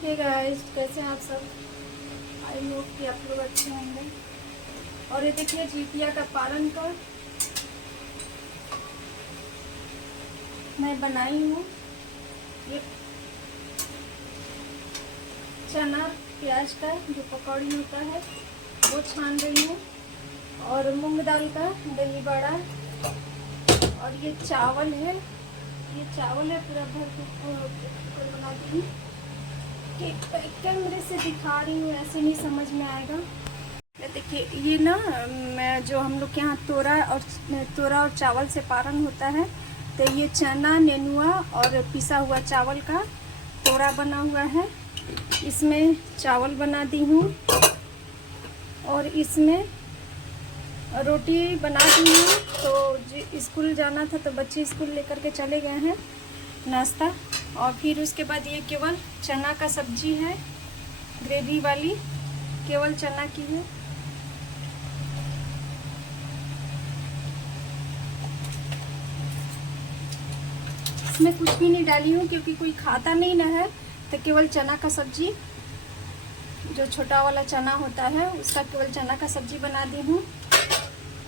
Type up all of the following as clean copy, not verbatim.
Hey guys, कैसे हैं आप सब। आई होप कि आप लोग अच्छे होंगे। और ये देखिए जीतिया का पालन कर मैं बनाई हूँ। ये चना प्याज का जो पकौड़ी होता है वो छान रही हूँ, और मूंग दाल का दही बड़ा, और ये चावल है। पूरा भर के कुकर बना दी हूँ। कैमरे से दिखा रही हूँ, ऐसे नहीं समझ में आएगा। देखिए ये ना, मैं जो हम लोग के यहाँ तोरा और चावल से पारण होता है, तो ये चना नेनुआ और पिसा हुआ चावल का तोरा बना हुआ है। इसमें चावल बना दी हूँ और इसमें रोटी बना दी हूँ। तो स्कूल जाना था तो बच्चे स्कूल लेकर के चले गए हैं नाश्ता। और फिर उसके बाद ये केवल चना का सब्जी है, ग्रेवी वाली, केवल चना की है। इसमें कुछ भी नहीं डाली हूँ क्योंकि कोई खाता नहीं ना है, तो केवल चना का सब्जी, जो छोटा वाला चना होता है उसका केवल चना का सब्जी बना दी हूँ।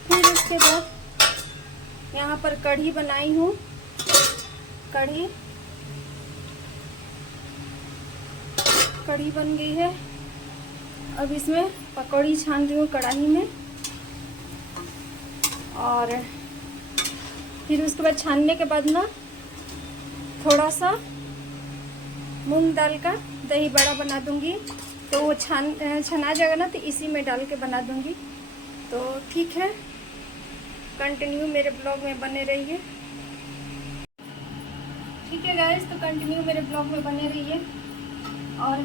फिर उसके बाद यहाँ पर कढ़ी बनाई हूँ। कढ़ी बन गई है। अब इसमें पकौड़ी छान रही हूँ कढ़ाई में, और फिर उसके बाद छानने के बाद ना थोड़ा सा मूंग दाल का दही बड़ा बना दूंगी। तो वो छना जाएगा ना, तो इसी में डाल के बना दूंगी। तो ठीक है, कंटिन्यू मेरे ब्लॉग में बने रहिए। ठीक है गाइस, तो कंटिन्यू मेरे ब्लॉग में बने रहिए। और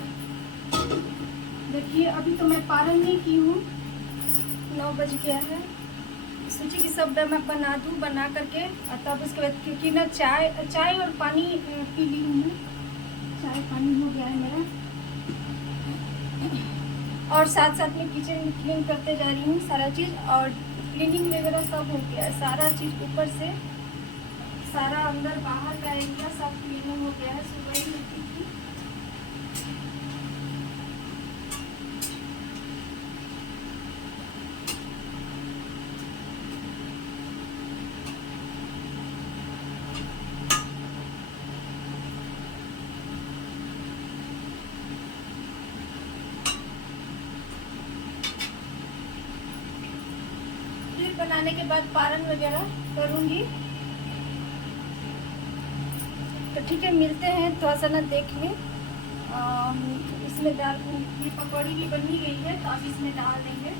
देखिए अभी तो मैं पारण नहीं की हूँ, 9 बज गया है। सोची कि सब मैं बना दूँ, बना करके और तब उसके बाद, क्योंकि ना चाय और पानी पी ली हूँ। चाय पानी हो गया है मेरा, और साथ साथ में किचन क्लीन करते जा रही हूँ सारा चीज़, और क्लीनिंग वगैरह सब हो गया है। सारा चीज़ ऊपर से सारा अंदर बाहर का एरिया सब क्लीनिंग हो गया है। सुबह ही मिट्टी की बनाने के बाद पारण वगैरह करूँगी। तो ठीक है, मिलते हैं। थोड़ा सा ना देख लें, इसमें डाल, ये पकौड़ी भी बन ही गई है तो अब इसमें डाल देंगे।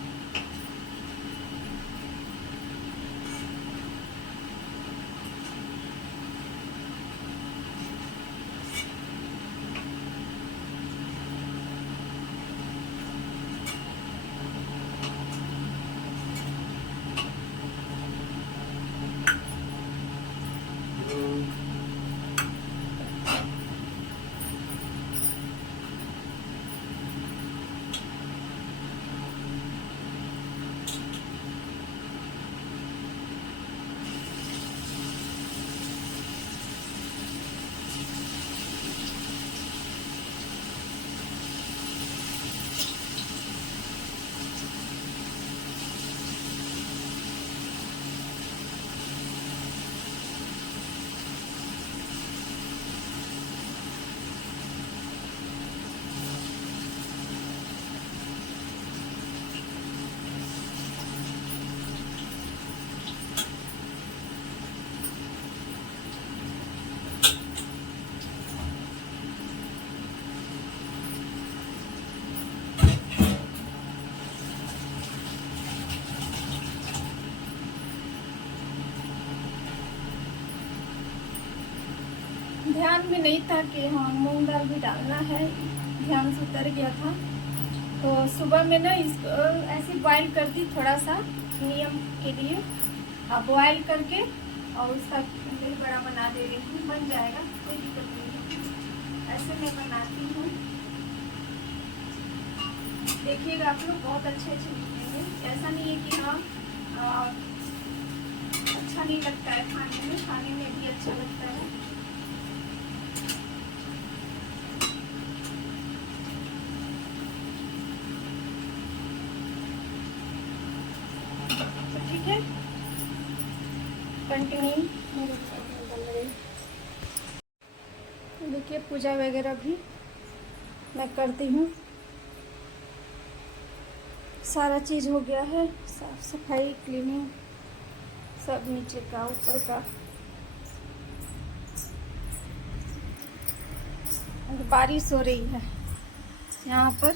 ध्यान में नहीं था कि हाँ मूंग दाल भी डालना है, ध्यान से उतर गया था। तो सुबह में ना इसको ऐसे बॉयल कर दी, थोड़ा सा नियम के लिए। अब बॉयल करके और उसका दही बड़ा बना दे रही हूँ, बन जाएगा, कोई दिक्कत नहीं है। ऐसे मैं बनाती हूँ, देखिएगा आप लोग, बहुत अच्छे निकलेंगे। ऐसा नहीं है कि हाँ अच्छा नहीं लगता है खाने में भी अच्छा लगता है। है, कंटिन्यू। देखिए पूजा वगैरह भी मैं करती हूँ, सारा चीज़ हो गया है, साफ सफाई क्लीनिंग सब, नीचे का ऊपर का। बारिश हो रही है यहाँ पर,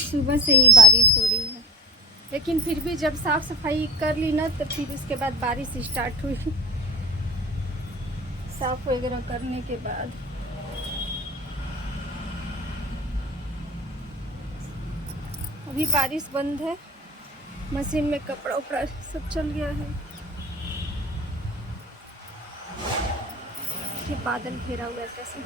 सुबह से ही बारिश हो रही है, लेकिन फिर भी जब साफ सफाई कर ली ना तो फिर उसके बाद बारिश स्टार्ट हुई। साफ वगैरह करने के बाद अभी बारिश बंद है, मशीन में कपड़ा उपड़ा सब चल गया है। ये बादल घेरा हुआ है कैसे।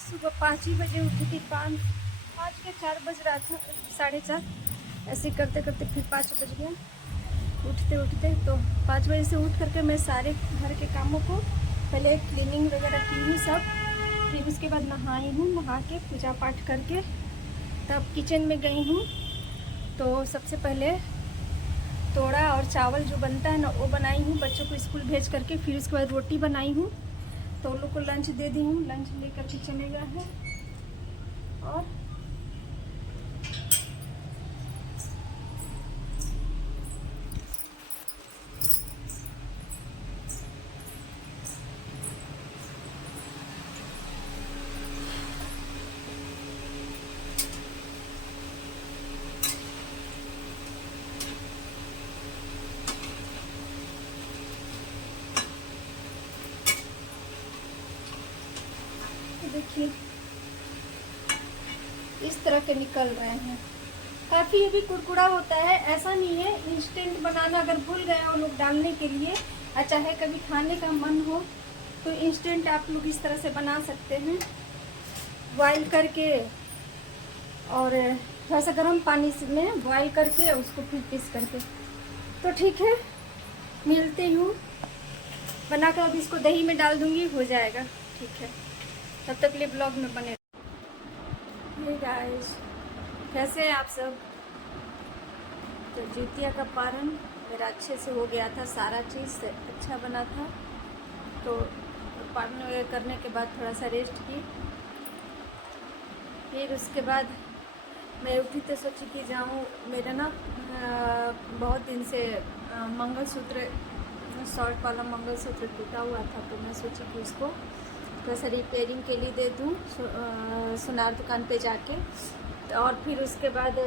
सुबह 5 ही बजे उठी थी, 5 के 4 बज रहा था, 4:30 ऐसे करते करते फिर 5 बज गया उठते उठते। तो 5 बजे से उठ करके मैं सारे घर के कामों को पहले क्लीनिंग वगैरह की हूँ सब, फिर उसके बाद नहाई हूँ, नहा के पूजा पाठ करके तब किचन में गई हूँ। तो सबसे पहले तोड़ा और चावल जो बनता है ना वो बनाई हूँ बच्चों को स्कूल भेज करके, फिर उसके बाद रोटी बनाई हूँ, तो उन लोग को लंच दे दी हूँ, लंच लेकर के चले गए हैं। और देखिए इस तरह के निकल रहे हैं, काफ़ी अभी कुरकुरा होता है। ऐसा नहीं है, इंस्टेंट बनाना अगर भूल गए वो लोग डालने के लिए, और चाहे कभी खाने का मन हो तो इंस्टेंट आप लोग इस तरह से बना सकते हैं, बॉईल करके और थोड़ा सा गर्म पानी में बॉईल करके उसको फिर पीस करके। तो ठीक है, मिलती हूँ बनाकर, अभी इसको दही में डाल दूँगी, हो जाएगा। ठीक है, तब तक लिए ब्लॉग में बने। हे गाइस, कैसे हैं आप सब। तो जितिया का पारण मेरा अच्छे से हो गया था, सारा चीज़ अच्छा बना था। तो पारण वगैरह करने के बाद थोड़ा सा रेस्ट की, फिर उसके बाद मैं उठी तो सोची कि जाऊँ, मेरा ना बहुत दिन से मंगलसूत्र, शॉर्ट वाला मंगलसूत्र टूटा हुआ था, तो मैं सोची कि उसको थोड़ा सा रिपेयरिंग के लिए दे दूँ सुनार दुकान पे जाके। और फिर उसके बाद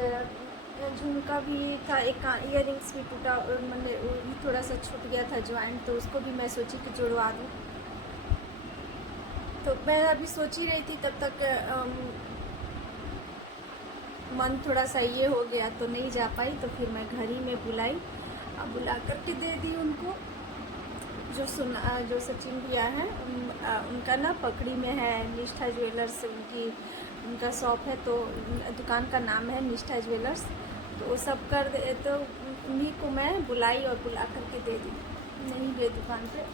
झुमका भी था, एक इयररिंग्स भी टूटा, मैंने वो भी थोड़ा सा छूट गया था ज्वाइंट, तो उसको भी मैं सोची कि जुड़वा दूँ। तो मैं अभी सोच ही रही थी, तब तक मन थोड़ा सा ये हो गया तो नहीं जा पाई। तो फिर मैं घर ही में बुलाई, अब बुला करके दे दी उनको। जो सचिन भैया हैं उनका ना पकड़ी में है निष्ठा ज्वेलर्स, उनका शॉप है, तो दुकान का नाम है निष्ठा ज्वेलर्स। तो वो सब कर दे, तो उन्हीं को मैं बुलाई और बुला करके दे दी, नहीं गई दुकान पे।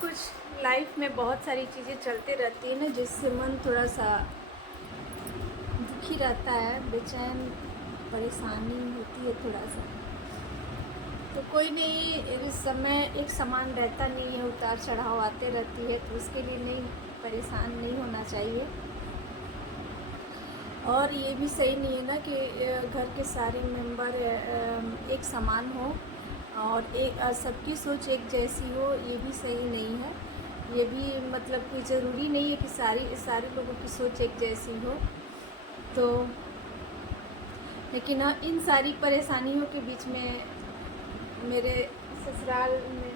कुछ लाइफ में बहुत सारी चीज़ें चलते रहती है ना, जिससे मन थोड़ा सा दुखी रहता है, बेचैन, परेशानी होती है थोड़ा सा। तो कोई नहीं, इस समय एक समान रहता नहीं है, उतार चढ़ाव आते रहती है, तो उसके लिए नहीं, परेशान नहीं होना चाहिए। और ये भी सही नहीं है ना कि घर के सारे मेंबर एक समान हो और एक सबकी सोच एक जैसी हो, ये भी सही नहीं है। ये भी मतलब कि ज़रूरी नहीं है कि सारे लोगों की सोच एक जैसी हो। तो लेकिन हाँ, इन सारी परेशानियों के बीच में मेरे ससुराल में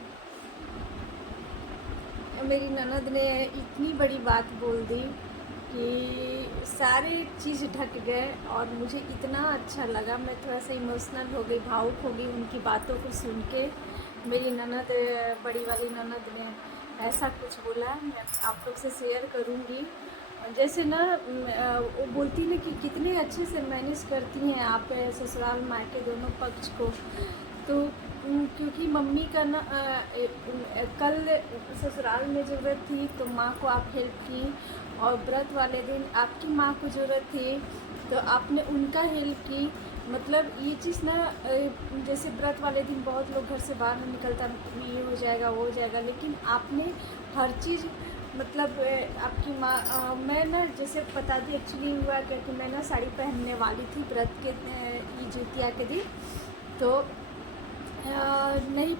मेरी ननद ने इतनी बड़ी बात बोल दी कि सारी चीज़ ढक गए और मुझे इतना अच्छा लगा। मैं थोड़ा सा इमोशनल हो गई, भावुक हो गई उनकी बातों को सुन के। मेरी ननद, बड़ी वाली ननद ने ऐसा कुछ बोला, मैं आप लोग से शेयर करूँगी। जैसे ना वो बोलती ना कि कितने अच्छे से मैनेज करती हैं आप ससुराल मायके दोनों पक्ष को। तो क्योंकि मम्मी का ना कल ससुराल में ज़रूरत थी तो माँ को आप हेल्प की, और व्रत वाले दिन आपकी माँ को ज़रूरत थी तो आपने उनका हेल्प की। मतलब ये चीज़ ना जैसे व्रत वाले दिन बहुत लोग घर से बाहर नहीं निकलता, ये हो जाएगा वो हो जाएगा, लेकिन आपने हर चीज़ मतलब आपकी माँ मैं ना जैसे बता दी एक्चुअली हुआ क्या कि मैं ना साड़ी पहनने वाली थी व्रत के जितिया के दिन। तो नहीं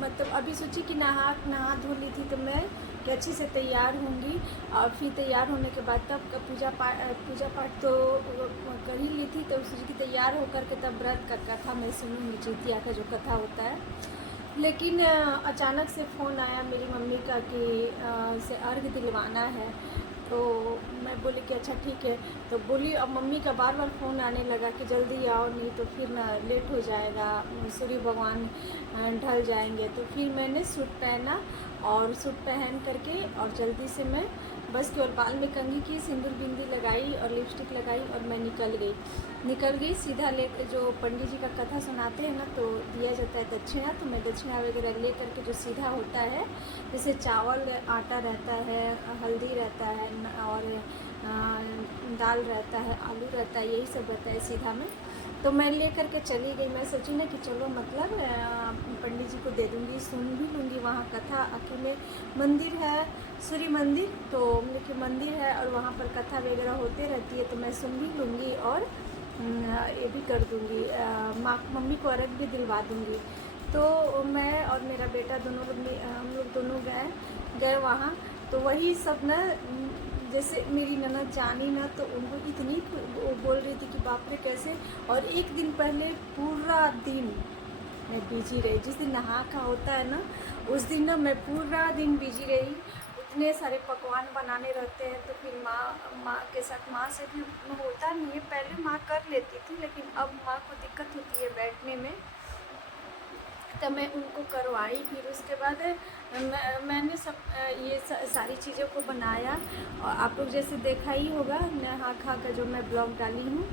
मतलब अभी सोची कि नहा धो ली थी तो मैं कि अच्छे से तैयार होंगी, और फिर तैयार होने के बाद तब पूजा पाठ तो कर ही ली थी। तो सोची कि तैयार होकर के तब व्रत का कथा मैं सुनूँगी, जितिया का जो कथा होता है। लेकिन अचानक से फ़ोन आया मेरी मम्मी का कि से अर्घ दिलवाना है। तो मैं बोली कि अच्छा ठीक है। तो बोली, अब मम्मी का बार बार फ़ोन आने लगा कि जल्दी आओ नहीं तो फिर ना लेट हो जाएगा, सूर्य भगवान ढल जाएंगे। तो फिर मैंने सूट पहना और सूट पहन करके और जल्दी से मैं बस केवल बाल में कंघी की, सिंदूर बिंदी लगाई और लिपस्टिक लगाई और मैं निकल गई सीधा ले। जो पंडित जी का कथा सुनाते हैं ना तो दिया जाता है दक्षिणा, तो मैं दक्षिणा वगैरह ले करके जो सीधा होता है, जैसे चावल आटा रहता है, हल्दी रहता है और दाल रहता है, आलू रहता है, यही सब रहता है सीधा में। तो मैं ले करके चली गई। मैं सोची ना कि चलो मतलब पंडित जी को दे दूँगी, सुन भी लूँगी वहाँ कथा। आखिर में मंदिर है, सूर्य मंदिर, तो लेकिन मंदिर है और वहाँ पर कथा वगैरह होते रहती है, तो मैं सुन भी लूँगी और ये भी कर दूँगी, मम्मी को अर्घ भी दिलवा दूँगी। तो मैं और मेरा बेटा दोनों लोग हम लोग दोनों गए वहाँ। तो वही सब ना जैसे मेरी ननद जानी ना तो उनको इतनी वो बोल रही थी कि बाप रे कैसे। और एक दिन पहले पूरा दिन मैं बिजी रही, जिस दिन नहा का होता है ना उस दिन ना मैं पूरा दिन बिजी रही। इतने सारे पकवान बनाने रहते हैं, तो फिर माँ के साथ, माँ से भी होता नहीं है, पहले माँ कर लेती थी लेकिन अब माँ को दिक्कत होती है बैठने में, तब मैं उनको करवाई। फिर उसके बाद मैंने सब ये सारी चीज़ों को बनाया और आप लोग जैसे देखा ही होगा नहा खा का जो मैं ब्लॉग डाली हूँ।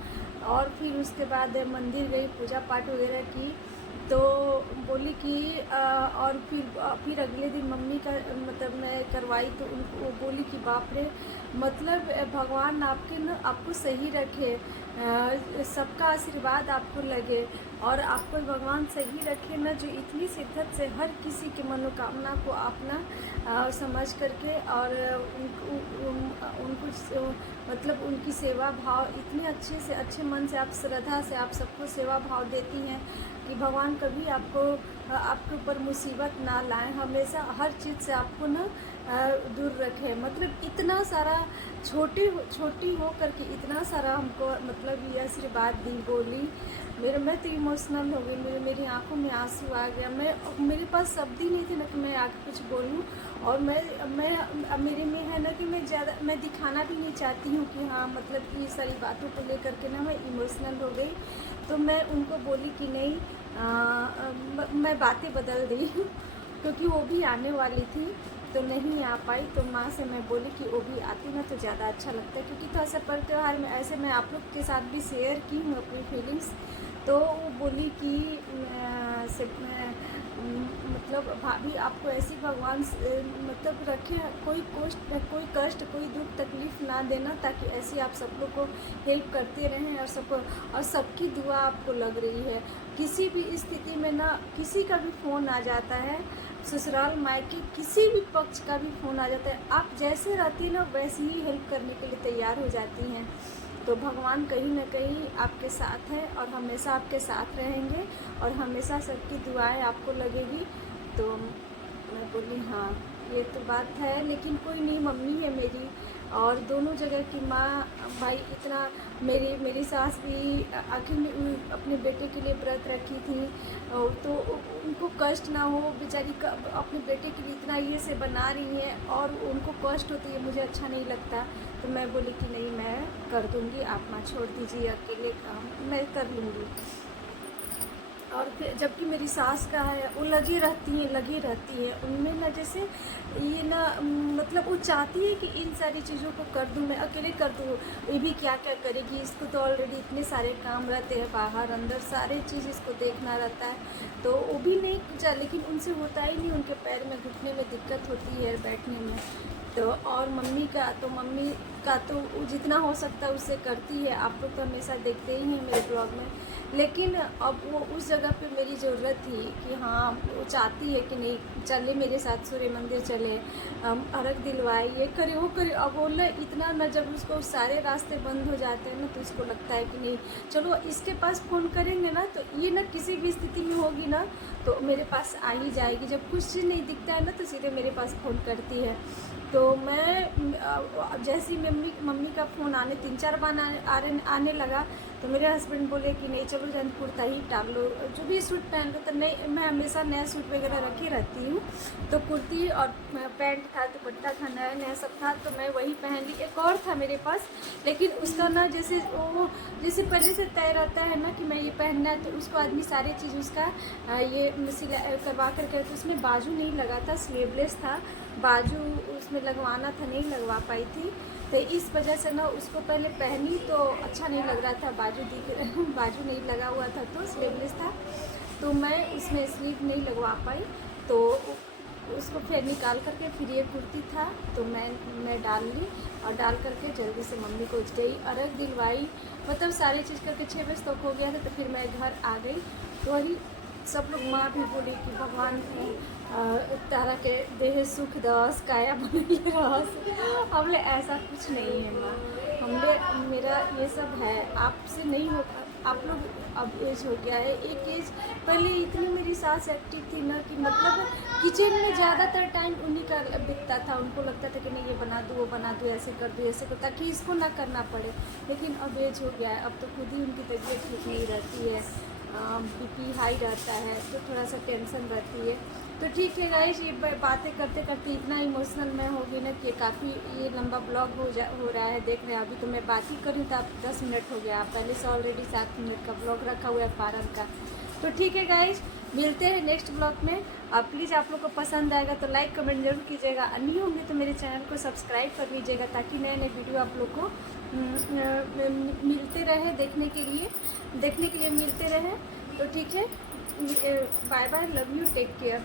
और फिर उसके बाद मंदिर गई, पूजा पाठ वगैरह की। तो बोली कि और फिर अगले दिन मम्मी का मतलब मैं करवाई तो उनको वो बोली कि बाप रे, मतलब भगवान आपको सही रखे, सबका आशीर्वाद आपको लगे और आपको भगवान सही रखे ना, जो इतनी शिद्दत से हर किसी की मनोकामना को अपना समझ करके और उनको मतलब उनकी सेवा भाव इतने अच्छे से, अच्छे मन से, आप श्रद्धा से आप सबको सेवा भाव देती हैं कि भगवान कभी आपके ऊपर मुसीबत ना लाए, हमेशा हर चीज़ से आपको ना दूर रखे। मतलब इतना सारा छोटी हो करके इतना सारा हमको मतलब ये आशीर्वाद दी, बोली। मैं तो इमोशनल हो गई, मेरी आंखों में आंसू आ गया। मेरे पास शब्द ही नहीं थे ना कि मैं आगे कुछ बोलूं। और मैं मेरे में है ना कि मैं दिखाना भी नहीं चाहती हूँ कि हाँ मतलब ये सारी बातों को लेकर के ना मैं इमोशनल हो गई। तो मैं उनको बोली कि नहीं, मैं बातें बदल दी क्योंकि वो भी आने वाली थी तो नहीं आ पाई। तो माँ से मैं बोली कि वो भी आती ना तो ज़्यादा अच्छा लगता है, क्योंकि थोड़ा सा पर त्यौहार में ऐसे मैं आप लोग के साथ भी शेयर की हूँ अपनी फीलिंग्स। तो वो बोली कि मतलब भाभी आपको ऐसी भगवान मतलब रखे, कोई कष्ट कोई दुख तकलीफ़ ना देना, ताकि ऐसी आप सब लोग को हेल्प करते रहें और सबकी दुआ आपको लग रही है। किसी भी स्थिति में ना किसी का भी फ़ोन आ जाता है, ससुराल मायके किसी भी पक्ष का भी फ़ोन आ जाता है, आप जैसे रहती हैं ना वैसे ही हेल्प करने के लिए तैयार हो जाती हैं। तो भगवान कहीं ना कहीं आपके साथ है और हमेशा आपके साथ रहेंगे और हमेशा सबकी दुआएं आपको लगेगी। तो मैं बोली हाँ ये तो बात है, लेकिन कोई नहीं, मम्मी है मेरी और दोनों जगह की माँ भाई इतना। मेरी सास भी आखिर में अपने बेटे के लिए व्रत रखी थी, और तो उनको कष्ट ना हो, बेचारी अपने बेटे के लिए इतना ये से बना रही हैं और उनको कष्ट होती है, मुझे अच्छा नहीं लगता। तो मैं बोली कि नहीं, मैं कर दूँगी, आप माँ छोड़ दीजिए, अकेले काम मैं कर लूँगी। और फिर जबकि मेरी सास का है, वो लगी रहती है उनमें ना, जैसे ये ना मतलब वो चाहती है कि इन सारी चीज़ों को कर दूँ, मैं अकेले कर दूँ, ये भी क्या क्या करेगी, इसको तो ऑलरेडी इतने सारे काम रहते हैं, बाहर अंदर सारे चीज़ इसको देखना रहता है, तो वो भी नहीं लेकिन उनसे होता ही नहीं, उनके पैर में घुटने में दिक्कत होती है, बैठने में। तो और मम्मी का तो जितना हो सकता है उससे करती है, आप लोग तो हमेशा देखते ही हैं मेरे ब्लॉग में। लेकिन अब वो उस जगह पे मेरी ज़रूरत थी कि हाँ, वो चाहती है कि नहीं चले मेरे साथ सूर्य मंदिर चले, अर्घ दिलवाए, ये करे वो करे। अब वो ना इतना ना, जब उसको सारे रास्ते बंद हो जाते हैं ना, तो उसको लगता है कि नहीं चलो इसके पास फ़ोन करेंगे ना, तो ये ना किसी भी स्थिति में होगी ना तो मेरे पास आ ही जाएगी। जब कुछ चीज़ नहीं दिखता है ना तो सीधे मेरे पास फ़ोन करती है। तो मैं जैसे ही मम्मी का फ़ोन आने 3-4 बार आने लगा, तो मेरे हस्बैंड बोले कि नहीं चलो जन कुर्ता ही डाल लो, जो भी सूट पहन लो। तो नहीं, मैं हमेशा नया सूट वगैरह रखी रहती हूँ, तो कुर्ती और पैंट था, दुपट्टा था, नया नया सब था, तो मैं वही पहन ली। एक और था मेरे पास, लेकिन उसका ना जैसे पहले से तय रहता है ना कि मैं ये पहनना है, तो उसको आदमी सारी चीज़ उसका ये सिलाई करवा करके, तो उसमें बाजू नहीं लगा था, स्लीवलेस था, बाजू उसमें लगवाना था, नहीं लगवा पाई थी। तो इस वजह से ना उसको पहले पहनी तो अच्छा नहीं लग रहा था, बाजू नहीं लगा हुआ था, तो स्लीवलेस था, तो मैं उसमें स्लीव नहीं लगवा पाई। तो उसको फिर निकाल करके फिर ये कुर्ती था, तो मैं डाल ली, और डाल करके जल्दी से मम्मी को गई, अर्घ दिलवाई, मतलब सारी चीज़ करके 6 बजे तक हो गया था। तो फिर मैं घर आ गई, तो वही सब लोग, माँ भी बोली कि भगवान तारा के देह सुख दस, काया बनले रहस। हमने ऐसा कुछ नहीं है माँ, मेरा ये सब है, आपसे नहीं हो। आप लोग अब एज हो गया है, एक एज पहले इतनी मेरी सास एक्टिव थी ना कि मतलब किचन में ज़्यादातर टाइम उन्हीं का बीतता था, उनको लगता था कि नहीं ये बना दूँ, वो बना दूँ, ऐसे कर दूँ, ऐसे कर, ताकि इसको ना करना पड़े। लेकिन अब एज हो गया है, अब तो खुद ही उनकी तबीयत ठीक नहीं रहती है, बीपी हाई रहता है, तो थोड़ा सा टेंशन रहती है। तो ठीक है गाइस, ये बातें करते करते इतना इमोशनल मैं हो गई ना कि काफ़ी ये लंबा ब्लॉग हो रहा है। देख रहे हैं अभी तो मैं बात ही करूँ तो आप 10 मिनट हो गया, पहले से ऑलरेडी 7 मिनट का ब्लॉग रखा हुआ है पारन का। तो ठीक है गाइस, मिलते हैं नेक्स्ट ब्लॉग में। प्लीज़ आप लोग को पसंद आएगा तो लाइक कमेंट जरूर कीजिएगा, अन्य होंगे तो मेरे चैनल को सब्सक्राइब कर लीजिएगा, ताकि नए नए वीडियो आप लोग को मिलते रहे, देखने के लिए मिलते रहे। तो ठीक है, bye bye, love you, take care.